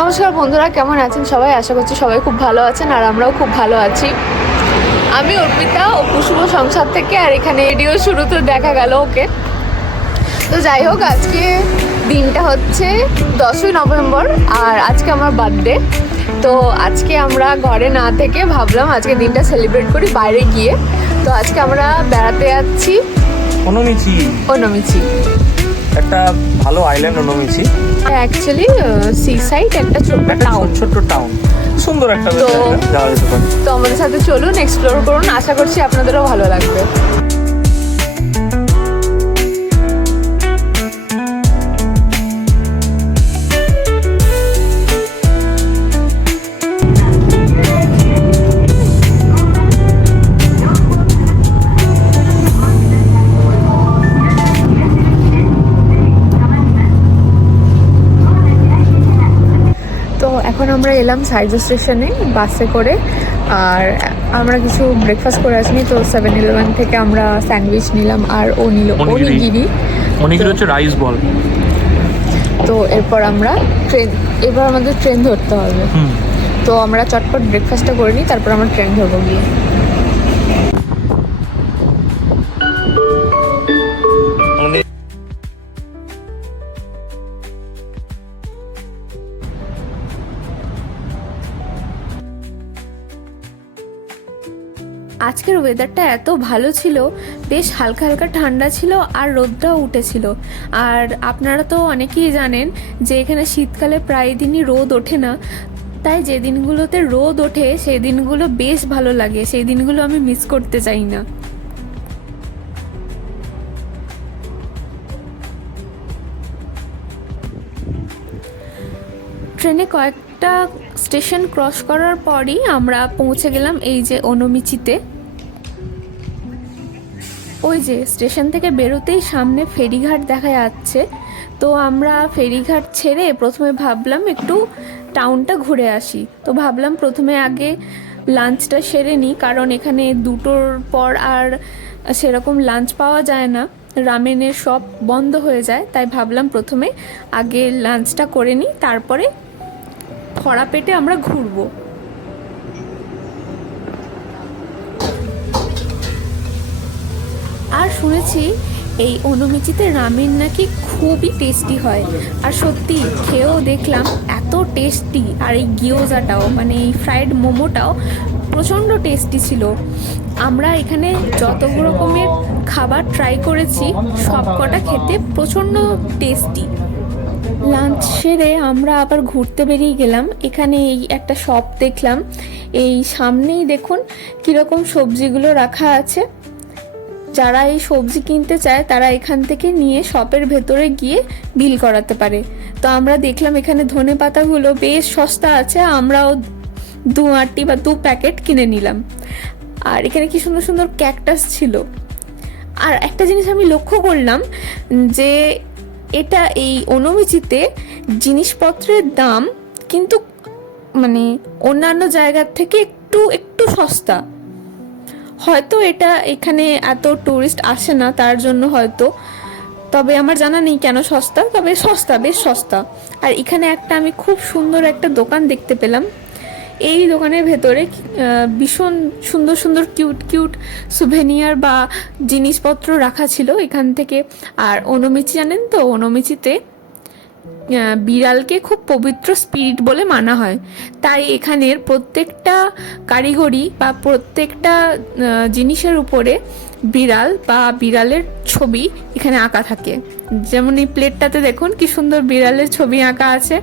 নমস্কার বন্ধুরা কেমন আছেন সবাই? আশা করছি সবাই খুব ভালো আছেন আর আমরাও খুব ভালো আছি। আমি অর্পিতা ও কুসুম সংসার থেকে আর এখানে রেডিও শুরুতে দেখা গেল ওকে। তো যাই হোক আজকে দিনটা হচ্ছে দশই নভেম্বর আর আজকে আমার বার্থডে। তো আজকে আমরা ঘরে না থেকে ভাবলাম আজকে দিনটা সেলিব্রেট করি বাইরে গিয়ে। তো আজকে আমরা বেড়াতে যাচ্ছি ওনমিচি ওনমিচি একটা ভালো island Onomichi actually seaside একটা ছোট্ট টাউন ছোট্ট টাউন সুন্দর একটা তো আমাদের সাথে চলুন এক্সপ্লোর করুন। আশা করছি আপনাদেরও ভালো লাগবে। এখন আমরা এলাম সাইজো স্টেশনে বাসে করে আর আমরা কিছু ব্রেকফাস্ট করে আসিনি তো সেভেন ইলেভেন থেকে আমরা স্যান্ডউইচ নিলাম আর ও নিল অনিগিরি। অনিগিরি হচ্ছে রাইস বল তো এরপর আমরা ট্রেন এবার আমাদের ট্রেন ধরতে হবে। তো আমরা চটপট ব্রেকফাস্টটা করে নিই তারপর আমরা ট্রেন ধরবো গিয়ে। ওয়েদারটা এত ভালো ছিল, বেশ হালকা হালকা ঠান্ডা ছিল আর রোদটাও উঠেছিল। আর আপনারা তো অনেকেই জানেন যে এখানে শীতকালে প্রায় দিনই রোদ ওঠে না। তাই যে দিনগুলোতে রোদ ওঠে, সেই দিনগুলো বেশ ভালো লাগে। সেই দিনগুলো আমি মিস করতে চাই না। ট্রেনে কয়েকটা স্টেশন ক্রস করার পরই আমরা পৌঁছে গেলাম এই যে অনুমিচিতে। ওই যে স্টেশন থেকে বেরোতেই সামনে ফেরিঘাট দেখা যাচ্ছে। তো আমরা ফেরিঘাট ছেড়ে প্রথমে ভাবলাম একটু টাউনটা ঘুরে আসি। তো ভাবলাম প্রথমে আগে লাঞ্চটা সেরে নিই, কারণ এখানে দুটোর পর আর সেরকম লাঞ্চ পাওয়া যায় না। রামেনের সব বন্ধ হয়ে যায়, তাই ভাবলাম প্রথমে আগে লাঞ্চটা করে নিই, তারপরে খরা পেটে আমরা ঘুরবো আর শুনেছি এই অনুমিচিতে রামেন নাকি খুবই টেস্টি হয়। আর সত্যি, খেয়েও দেখলাম এত টেস্টি আর এই গিয়োজাটাও মানে এই ফ্রাইড মোমোটাও প্রচণ্ড টেস্টি ছিল। আমরা এখানে যত রকমের খাবার ট্রাই করেছি সব কটা খেতে প্রচণ্ড টেস্টি লাঞ্চ সেরে আমরা আবার ঘুরতে বেরিয়ে গেলাম। এখানে এই একটা শপ দেখলাম। এই সামনেই দেখুন কীরকম সবজিগুলো রাখা আছে। যারা এই সবজি কিনতে চায়, তারা এখান থেকে নিয়ে শপের ভেতরে গিয়ে বিল করাতে পারে। তো আমরা দেখলাম এখানে ধনে পাতাগুলো বেশ সস্তা আছে, আমরাও দু আটটি বা দু প্যাকেট কিনে নিলাম। আর এখানে কি সুন্দর সুন্দর ক্যাকটাস ছিল। আর একটা জিনিস আমি লক্ষ্য করলাম যে এটা এই অনুমিচিতে জিনিসপত্রের দাম কিন্তু মানে অন্যান্য জায়গার থেকে একটু একটু সস্তা। হয়তো এটা এখানে এত ট্যুরিস্ট আসে না, তার জন্য হয়তো। তবে আমার জানা নেই কেন সস্তা, তবে সস্তা, বেশ সস্তা। আর এখানে একটা আমি খুব সুন্দর একটা দোকান দেখতে পেলাম। এই দোকানের ভেতরে ভীষণ সুন্দর সুন্দর কিউট কিউট সুভেনিয়ার বা জিনিসপত্র রাখা ছিল এখান থেকে। আর অনুমিচি জানেন তো? অনুমিচিতে বিড়ালকে খুব পবিত্র স্পিরিট বলে মানা হয়। তাই এখানের প্রত্যেকটা কারিগরি বা প্রত্যেকটা জিনিসের উপরে বিড়াল বা বিড়ালের ছবি এখানে আঁকা থাকে। যেমন এই প্লেটটাতে দেখুন কি সুন্দর বিড়ালের ছবি আঁকা আছে।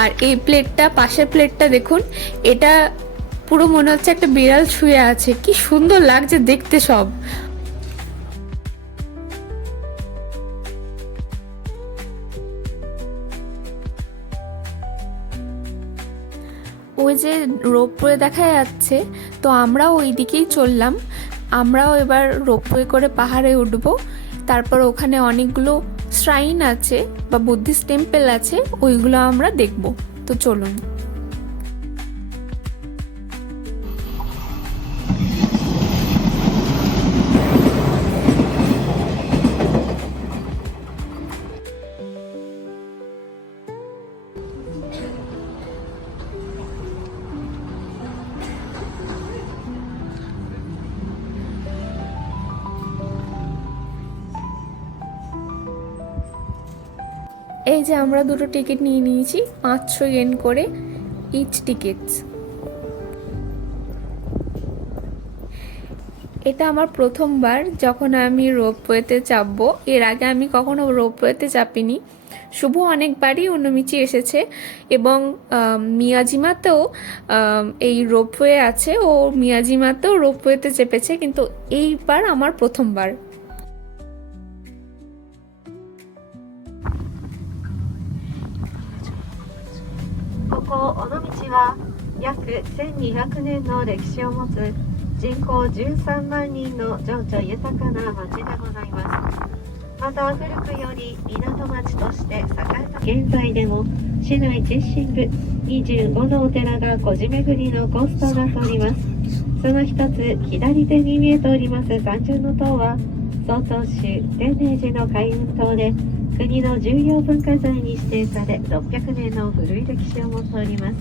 আর এই প্লেটটা, পাশের প্লেটটা দেখুন, এটা পুরো মনে হচ্ছে একটা বিড়াল শুয়ে আছে। কি সুন্দর লাগছে দেখতে সব। যে রোপওয়ে দেখা যাচ্ছে, তো আমরাও ওই দিকেই চললাম। আমরাও এবার রোপওয়ে করে পাহাড়ে উঠব। তারপর ওখানে অনেকগুলো শ্রাইন আছে বা বুদ্ধিস্ট টেম্পেল আছে, ওইগুলো আমরা দেখব। তো চলুন। যে আমরা দুটো টিকিট নিয়ে নিয়েছি, পাঁচশো ইয়েন করে ইচ টিকিটস এটা আমার প্রথমবার যখন আমি রোপওয়েতে চাপবো। এর আগে আমি কখনো রোপওয়েতে চাপিনি। শুভ অনেকবারই অনুমিচি এসেছে এবং মিয়াজিমাতেও এই রোপওয়ে আছে। ও মিয়াজিমাতেও রোপওয়েতে চেপেছে, কিন্তু এইবার আমার প্রথমবার। 尾道は約1200年の歴史を持つ人口13万人の情緒豊かな町でございます。また古くより港町として栄えた現在でも市内中心部25のお寺が古寺巡りのコースとなっております。その一つ左手に見えております三重の塔は曹洞宗天寧寺の開運塔で国の重要文化財に指定され600年の古い歴史を持っております。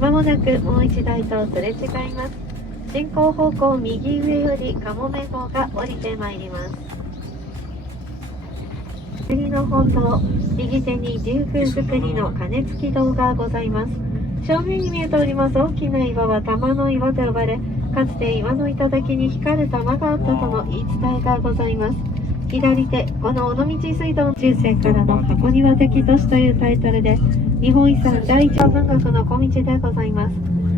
まもなくもう一台とすれ違います。進行方向右上よりかもめ号が降りてまいります。国の本堂右手に竜宮造りの鐘付き堂がございます。正面に見えております大きな岩は玉の岩と呼ばれかつて岩の頂に光る玉があったとの言い伝えがございます。左手この尾道水道中世からの箱庭的都市というタイトルで日本遺産第一文学の小道でございます。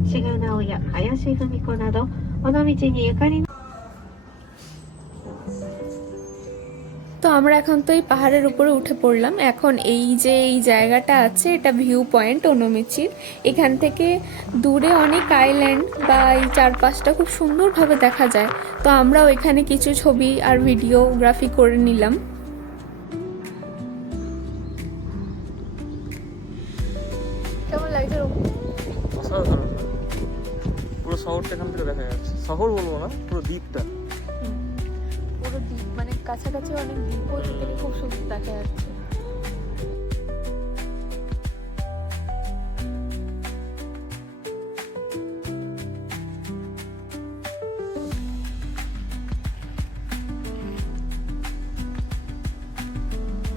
志賀直哉林文子など尾道にゆかりの তো আমরা এখন তো এই পাহাড়ের উপরে উঠে পড়লাম। এখন এই যে এই জায়গাটা আছে, এটা ভিউ পয়েন্ট অনুমিচির। এখান থেকে দূরে অনেক আইল্যান্ড বা এই চারপাশটা খুব সুন্দরভাবে দেখা যায়। তো আমরাও এখানে কিছু ছবি আর ভিডিওগ্রাফি করে নিলাম। কেমন পুরো শহরটা এখান থেকে দেখা যাচ্ছে। শহর বলব না, পুরো দ্বীপটা। কাছাকাছি অনেক দ্বীপও থেকে খুব সুন্দর দেখা যাচ্ছে।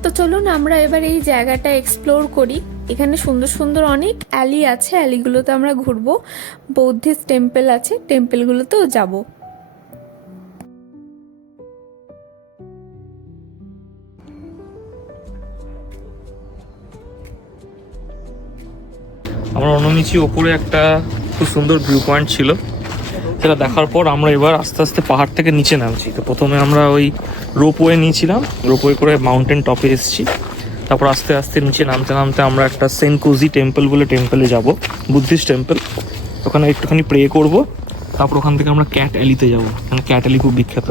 তো চলুন আমরা এবার এই জায়গাটা এক্সপ্লোর করি। এখানে সুন্দর সুন্দর অনেক অ্যালি আছে অ্যালিগুলোতে আমরা ঘুরবো। বৌদ্ধিস্ট টেম্পল আছে টেম্পলগুলোতেও যাব। অনমিচি ওপরে একটা খুব সুন্দর ভিউ পয়েন্ট ছিল। সেটা দেখার পর আমরা এবার আস্তে আস্তে পাহাড় থেকে নিচে নামছি। তো প্রথমে আমরা ওই রোপওয়ে নিয়েছিলাম। রোপওয়ে করে মাউন্টেন টপে এসেছি। তারপর আস্তে আস্তে নিচে নামতে নামতে আমরা একটা সেনকুজি টেম্পল বলে টেম্পলে যাব বুদ্ধিস্ট টেম্পল ওখানে একটুখানি প্রে করব। তারপর ওখান থেকে আমরা ক্যাট অ্যালিতে যাব। মানে ক্যাট অ্যালি খুব বিখ্যাত।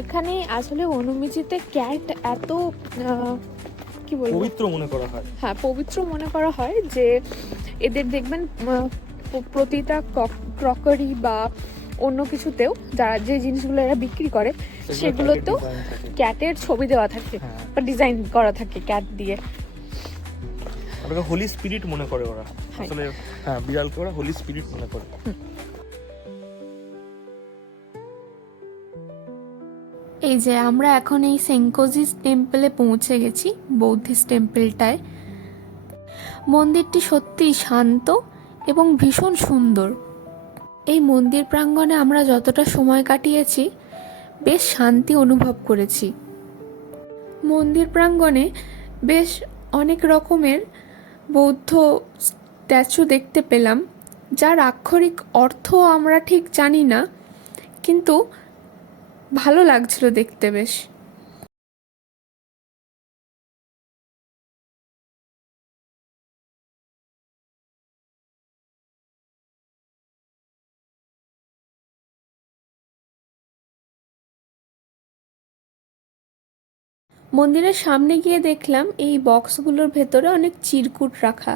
এখানে আসলে অনুমিজিতে ক্যাট এত কি বলব? পবিত্র মনে করা হয়। হ্যাঁ পবিত্র মনে করা হয় যে এদের দেখবেন প্রতিটা ক্রকারি বা অন্য কিছুতেও যারা যে জিনিসগুলো এরা বিক্রি করে সেগুলোতেও ক্যাটের ছবি দেওয়া থাকে হ্যাঁ। বা ডিজাইন করা থাকে ক্যাট দিয়ে। ওটাকে হোলি স্পিরিট মনে করে ওরা। আসলে হ্যাঁ বিড়ালকে ওরা হোলি স্পিরিট মনে করে। এই যে আমরা এখন এই সেঙ্কোজি টেম্পলে পৌঁছে গেছি, বৌদ্ধিস্ট টেম্পলটায়। মন্দিরটি সত্যিই শান্ত এবং ভীষণ সুন্দর। এই মন্দির প্রাঙ্গণে আমরা যতটা সময় কাটিয়েছি, বেশ শান্তি অনুভব করেছি। মন্দির প্রাঙ্গণে বেশ অনেক রকমের বৌদ্ধ স্ট্যাচু দেখতে পেলাম, যার আক্ষরিক অর্থ আমরা ঠিক জানি না, কিন্তু ভালো লাগছিল দেখতে বেশ। মন্দিরের সামনে গিয়ে দেখলাম এই বক্সগুলোর ভেতরে অনেক চিরকুট রাখা।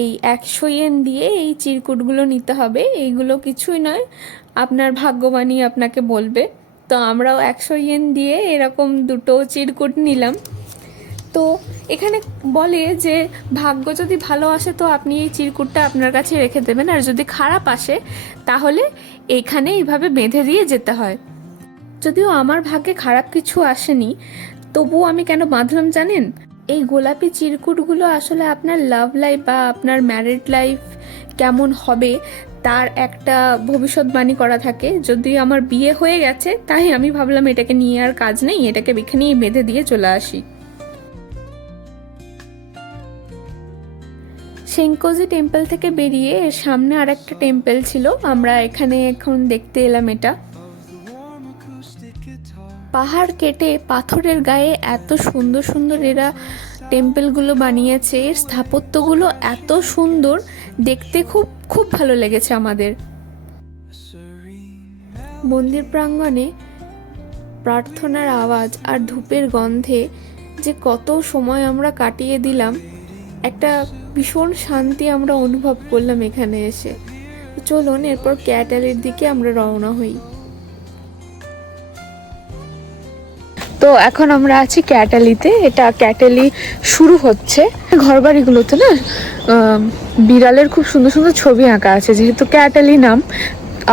এই একশো ইয়েন দিয়ে এই চিরকুটগুলো নিতে হবে, এইগুলো কিছুই নয়। আপনার ভাগ্যবাণী আপনাকে বলবে। তো আমরাও একশো ইয়েন দিয়ে এরকম দুটো চিরকুট নিলাম। তো এখানে বলে যে, ভাগ্য যদি ভালো আসে তো আপনি এই চিরকুটটা আপনার কাছে রেখে দেবেন। আর যদি খারাপ আসে, তাহলে এখানে এইভাবে বেঁধে দিয়ে যেতে হয়। যদিও আমার ভাগ্যে খারাপ কিছু আসেনি, তবুও আমি কেন বাঁধলাম জানেন? এই গোলাপি চিরকুটগুলো আসলে আপনার লাভ লাইফ বা আপনার ম্যারিড লাইফ কেমন হবে তার একটা ভবিষ্যৎবাণী করা থাকে। যদি আমার বিয়ে হয়ে গেছে, তাই আমি ভাবলাম এটাকে নিয়ে আর কাজ নেই, এটাকে এখানেই বেঁধে দিয়ে চলে আসি। সেঙ্কোজি টেম্পল থেকে বেরিয়ে এর সামনে আর একটা টেম্পল ছিল। আমরা এখানে এখন দেখতে এলাম এটা। পাহাড় কেটে পাথরের গায়ে এত সুন্দর সুন্দর এরা টেম্পলগুলো বানিয়েছে। এর স্থাপত্যগুলো এত সুন্দর, দেখতে খুব খুব ভালো লেগেছে আমাদের। মন্দির প্রাঙ্গণে প্রার্থনার আওয়াজ আর ধূপের গন্ধে যে কত সময় আমরা কাটিয়ে দিলাম, একটা ভীষণ শান্তি আমরা অনুভব করলাম এখানে এসে। চলুন, এরপর ক্যাটালের দিকে আমরা রওনা হই। তো এখন আমরা আছি ক্যাটালিতে। এটা ক্যাটালি শুরু হচ্ছে। ঘরবাড়িগুলোতে না বিড়ালের খুব সুন্দর সুন্দর ছবি আঁকা আছে, যেহেতু ক্যাটালি নাম।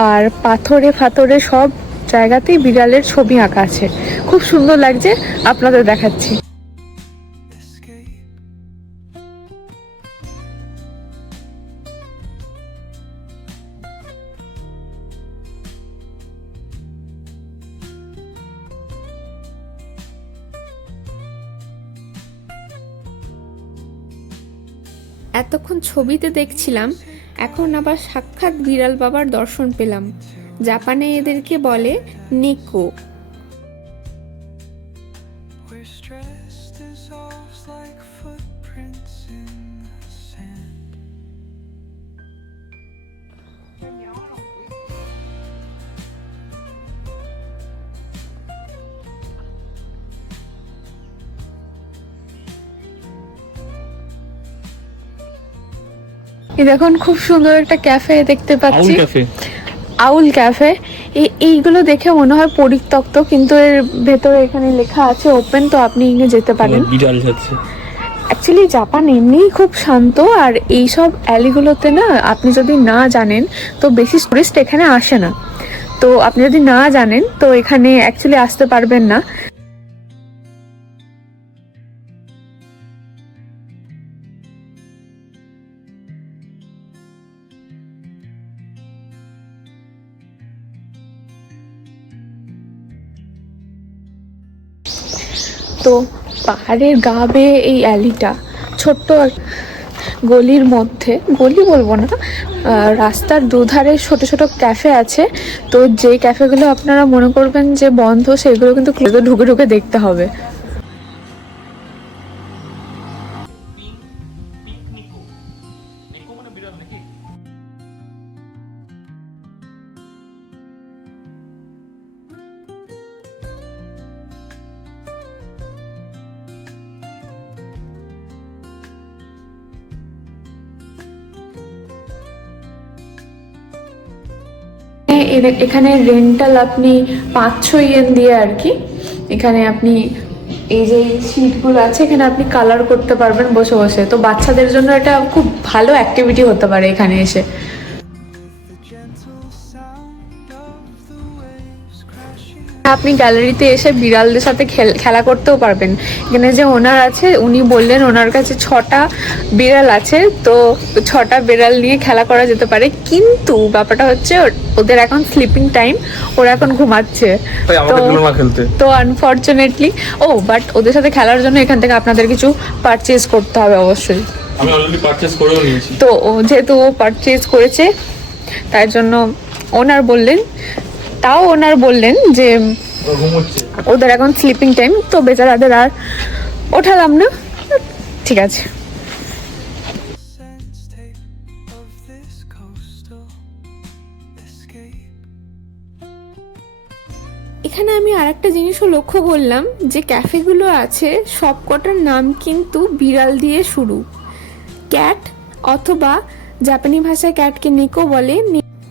আর পাথরে ফাথরে সব জায়গাতেই বিড়ালের ছবি আঁকা আছে। খুব সুন্দর লাগছে, আপনাদের দেখাচ্ছি। ছবিতে দেখছিলাম, এখন আবার সাক্ষাৎ বিড়াল বাবার দর্শন পেলাম জাপানে এদেরকে বলে Nicco We're stressed as off. দেখুন খুব সুন্দর একটা ক্যাফে দেখতে পাচ্ছি। আউল ক্যাফে এই এইগুলো দেখে মনে হয় পরিত্যক্ত কিন্তু এর ভেতরে এখানে লেখা আছে ওপেন তো আপনি এখানে যেতে পারেন। বিড়াল যাচ্ছে। অ্যাকচুয়ালি জাপান এমনিই খুব শান্ত আর এই সব অ্যালিগুলোতে না আপনি যদি না জানেন তো বেশি টুরিস্ট এখানে আসে না। তো আপনি যদি না জানেন তো এখানে অ্যাকচুয়ালি আসতে পারবেন না। তো পাহাড়ের গা বেয়ে এই অ্যালিটা, ছোট্ট গলির মধ্যে, গলি বলব না রাস্তার দুধারে ছোট ছোট ক্যাফে আছে। তো যে ক্যাফেগুলো আপনারা মনে করবেন যে বন্ধ, সেগুলো কিন্তু ঢুকে ঢুকে দেখতে হবে। এখানে রেন্টাল আপনি পাঁচশো ইয়েন দিয়ে আর কি। এখানে আপনি এই যে সিটগুলো আছে, এখানে আপনি কালার করতে পারবেন বসে বসে। তো বাচ্চাদের জন্য এটা খুব ভালো অ্যাক্টিভিটি হতে পারে এখানে এসে। আপনি গ্যালারিতে এসে বিড়ালদের সাথে খেল- করতেও পারবেন। এখানে যে ওনার আছে উনি বললেন ওনার কাছে ছটা বিড়াল আছে তো ছটা বিড়াল নিয়ে খেলা করা যেতে পারে। কিন্তু ব্যাপারটা হচ্ছে ওদের এখন স্লিপিং টাইম ওরা এখন ঘুমাচ্ছে। তো- আনফর্চুনেটলি ও বাট ওদের সাথে খেলার জন্য এখান থেকে আপনাদের কিছু পারচেজ করতে হবে অবশ্যই। আমি অলরেডি পারচেস করেও নিয়েছি। তো যেহেতু ও পারচেজ করেছে তাই জন্য ওনার বললেন তাও ওনার বললেন যে ওদের এখন স্লিপিং টাইম তো বেচারাদের আর ওঠালাম না। ঠিক আছে. এখানে আমি আর একটা জিনিসও লক্ষ্য করলাম যে ক্যাফেগুলো আছে সব কটার নাম কিন্তু বিড়াল দিয়ে শুরু। ক্যাট অথবা জাপানি ভাষায় ক্যাটকে নেকো বলে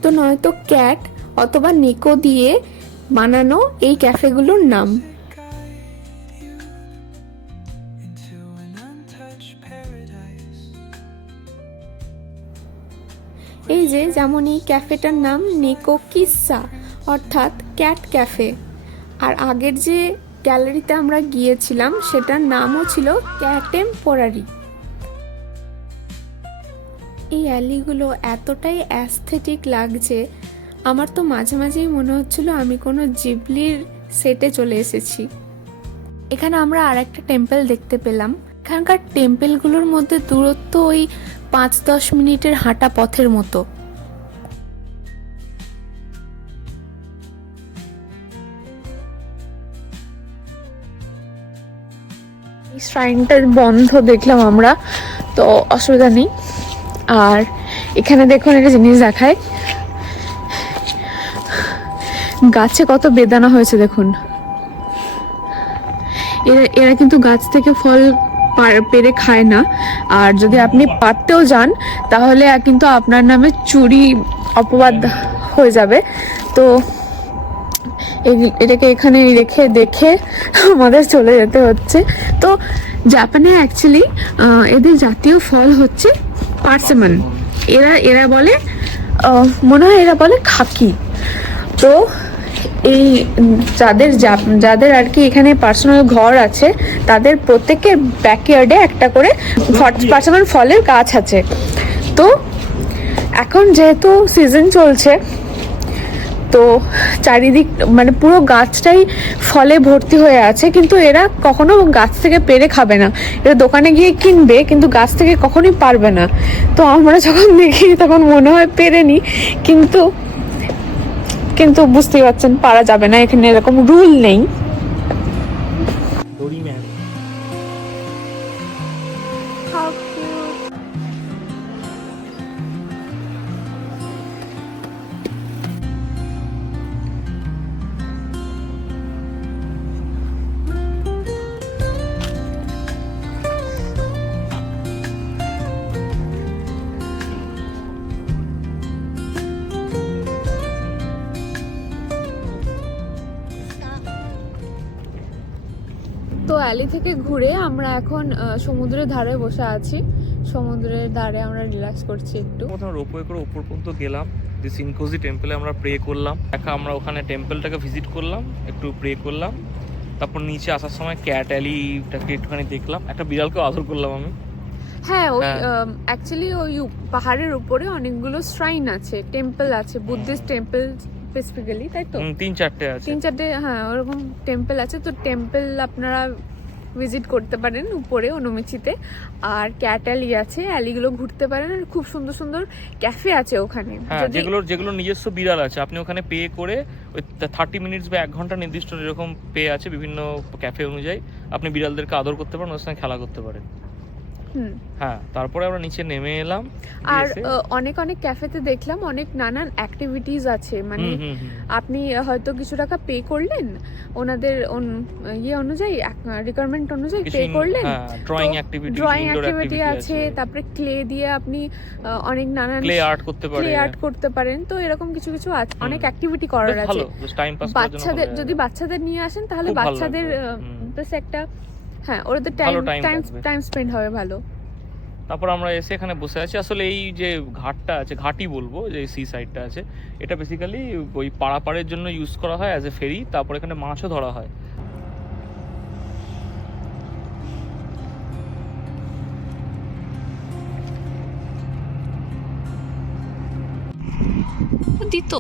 তো নয়তো ক্যাট অথবা নিকো দিয়ে বানানো এই ক্যাফেগুলোর নাম. এই যে যেমন এই ক্যাফেটার নাম নেকো কিসা, অর্থাৎ ক্যাট ক্যাফে আর আগের যে গ্যালারিতে আমরা গিয়েছিলাম, সেটার নামও ছিল ক্যাটেম্পোরারি এই অ্যালিগুলো এতটাই অ্যাস্থেটিক লাগছে আমার তো মাঝে মাঝেই মনে হচ্ছিল আমি কোনো জিবলির সেটে চলে এসেছি। এখানে আমরা আর একটা টেম্পল দেখতে পেলাম। এখানকার টেম্পলগুলোর মধ্যে দূরত্ব ওই পাঁচ দশ মিনিটের হাঁটা পথের মতো। এই শ্রাইনটার বন্ধ দেখলাম আমরা, তো অসুবিধা নেই। আর এখানে দেখুন একটা জিনিস দেখায় গাছে কত বেদানা হয়েছে দেখুন। এরা এরা কিন্তু গাছ থেকে ফল পেরে খায় না। আর যদি আপনি পারতেও যান, তাহলে কিন্তু আপনার নামে চুরি, অপবাদ হয়ে যাবে। তো এটাকে এখানে রেখে, দেখে আমাদের চলে যেতে হচ্ছে। তো জাপানে অ্যাকচুয়ালি এদের জাতীয় ফল হচ্ছে পার্সেমন। এরা এরা বলে মনে হয় এরা বলে খাকি। তো এই যাদের যাদের আর কি এখানে পার্সোনাল ঘর আছে, তাদের প্রত্যেকের ব্যাকইয়ার্ডে একটা করে পার্সোনাল ফলের গাছ আছে। তো এখন যেহেতু সিজন চলছে, তো চারিদিক মানে পুরো গাছটাই ফলে ভর্তি হয়ে আছে, কিন্তু এরা কখনো গাছ থেকে পেরে খাবে না। এরা দোকানে গিয়ে কিনবে, কিন্তু গাছ থেকে কখনোই পারবে না। তো আমরা যখন দেখি, তখন মনে হয় পেরে নি কিন্তু কিন্তু বুঝতেই পারছেন পারা যাবে না। এখানে এরকম রুল নেই। তো অ্যালি থেকে ঘুরে আমরা এখন সমুদ্রের ধারে বসে আছি। সমুদ্রের ধারে আমরা রিল্যাক্স করছি একটু। প্রথমে রোপওয়ে করে উপর পর্যন্ত গেলাম। যে সিনকোজি টেম্পলে আমরা প্রে করলাম। দেখা আমরা ওখানে টেম্পলটাকে ভিজিট করলাম একটু প্রে করলাম। তারপর নিচে আসার সময় ক্যাট অ্যালিটাকে একটুখানি দেখলাম। একটা বিড়ালকে আদর করলাম আমি। হ্যাঁ ওই। অ্যাকচুয়ালি ওই পাহাড়ের উপরে অনেকগুলো শ্রাইন আছে টেম্পল আছে বুদ্ধিস্ট টেম্পল স্পেসিফিক্যালি তাই তো? তিন চারটে আছে। তিন চারটে হ্যাঁ ওরকম টেম্পল আছে। তো টেম্পল আপনারা ভিজিট করতে পারেন উপরে অনুমিচিতে। আর ক্যাট অ্যালি আছে অ্যালিগুলো ঘুরতে পারেন। আর খুব সুন্দর সুন্দর ক্যাফে আছে ওখানে। যেগুলো যেগুলোর যেগুলো নিজস্ব বিড়াল আছে আপনি ওখানে পে করে ওই থার্টি মিনিটস বা এক ঘণ্টা নির্দিষ্ট এরকম পে আছে বিভিন্ন ক্যাফে অনুযায়ী। আপনি বিড়ালদেরকে আদর করতে পারেন ওর সঙ্গে খেলা করতে পারেন। হ্যাঁ তারপরে আমরা নিচে নেমে এলাম আর অনেক অনেক ক্যাফেতে দেখলাম অনেক নানান অ্যাক্টিভিটিস আছে। মানে। আপনি হয়তো কিছু টাকা পে করলেন ওনাদের ইয়ে অনুযায়ী রিকোয়ারমেন্ট অনুযায়ী পে করলেন। ড্রয়িং অ্যাক্টিভিটি ড্রয়িং অ্যাক্টিভিটি আছে তারপরে ক্লে দিয়ে আপনি অনেক নানান ক্লে আর্ট করতে পারে ক্লে আর্ট করতে পারেন। তো এরকম কিছু কিছু আছে অনেক অ্যাক্টিভিটি করার আছে। বাচ্চাদের যদি বাচ্চাদের নিয়ে আসেন তাহলে বাচ্চাদের বেশ একটা হ্যাঁ ওদের টাইম টাইম টাইম স্পেন্ড হবে ভালো। তারপর আমরা এসে এখানে বসে আছি। আসলে এই যে ঘাটটা আছে ঘাটি বলব যে সি সাইডটা আছে এটা বেসিক্যালি ওই পাড়াপাড়ের জন্য ইউজ করা হয় অ্যাজ এ ফেরি তারপর এখানে মাছও ধরা হয়। দিত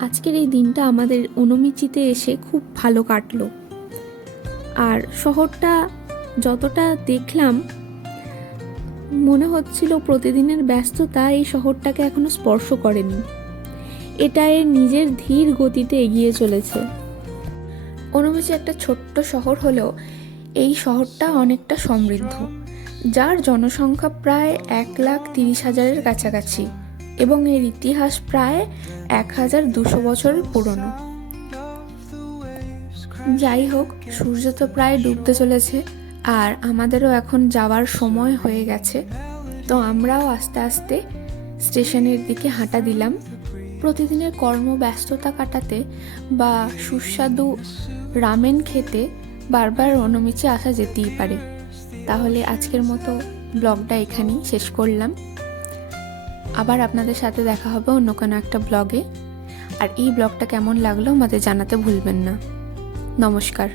আজকের এই দিনটা আমাদের অনুমিচিতে এসে খুব ভালো কাটলো। আর শহরটা যতটা দেখলাম, মনে হচ্ছিল প্রতিদিনের ব্যস্ততা এই শহরটাকে এখনও স্পর্শ করেনি। এটা এর নিজের ধীর গতিতে এগিয়ে চলেছে। অনুমিচি একটা ছোট্ট শহর হলেও এই শহরটা অনেকটা সমৃদ্ধ, যার জনসংখ্যা প্রায় এক লাখ তিরিশ হাজারের কাছাকাছি। এবং এর ইতিহাস প্রায় এক হাজার দুশো বছরের পুরনো। যাই হোক, সূর্য তো প্রায় ডুবতে চলেছে, আর আমাদেরও এখন যাওয়ার সময় হয়ে গেছে। তো আমরাও আস্তে আস্তে স্টেশনের দিকে হাঁটা দিলাম। প্রতিদিনের কর্মব্যস্ততা কাটাতে বা সুস্বাদু রামেন খেতে বারবার অনুমিচে আসা যেতেই পারে। তাহলে আজকের মতো ব্লগটা এখানেই শেষ করলাম। আবার আপনাদের সাথে দেখা হবে অন্য কোনো একটা ব্লগে। আর এই ব্লগটা কেমন লাগল আমাদের জানাতে ভুলবেন না। নমস্কার।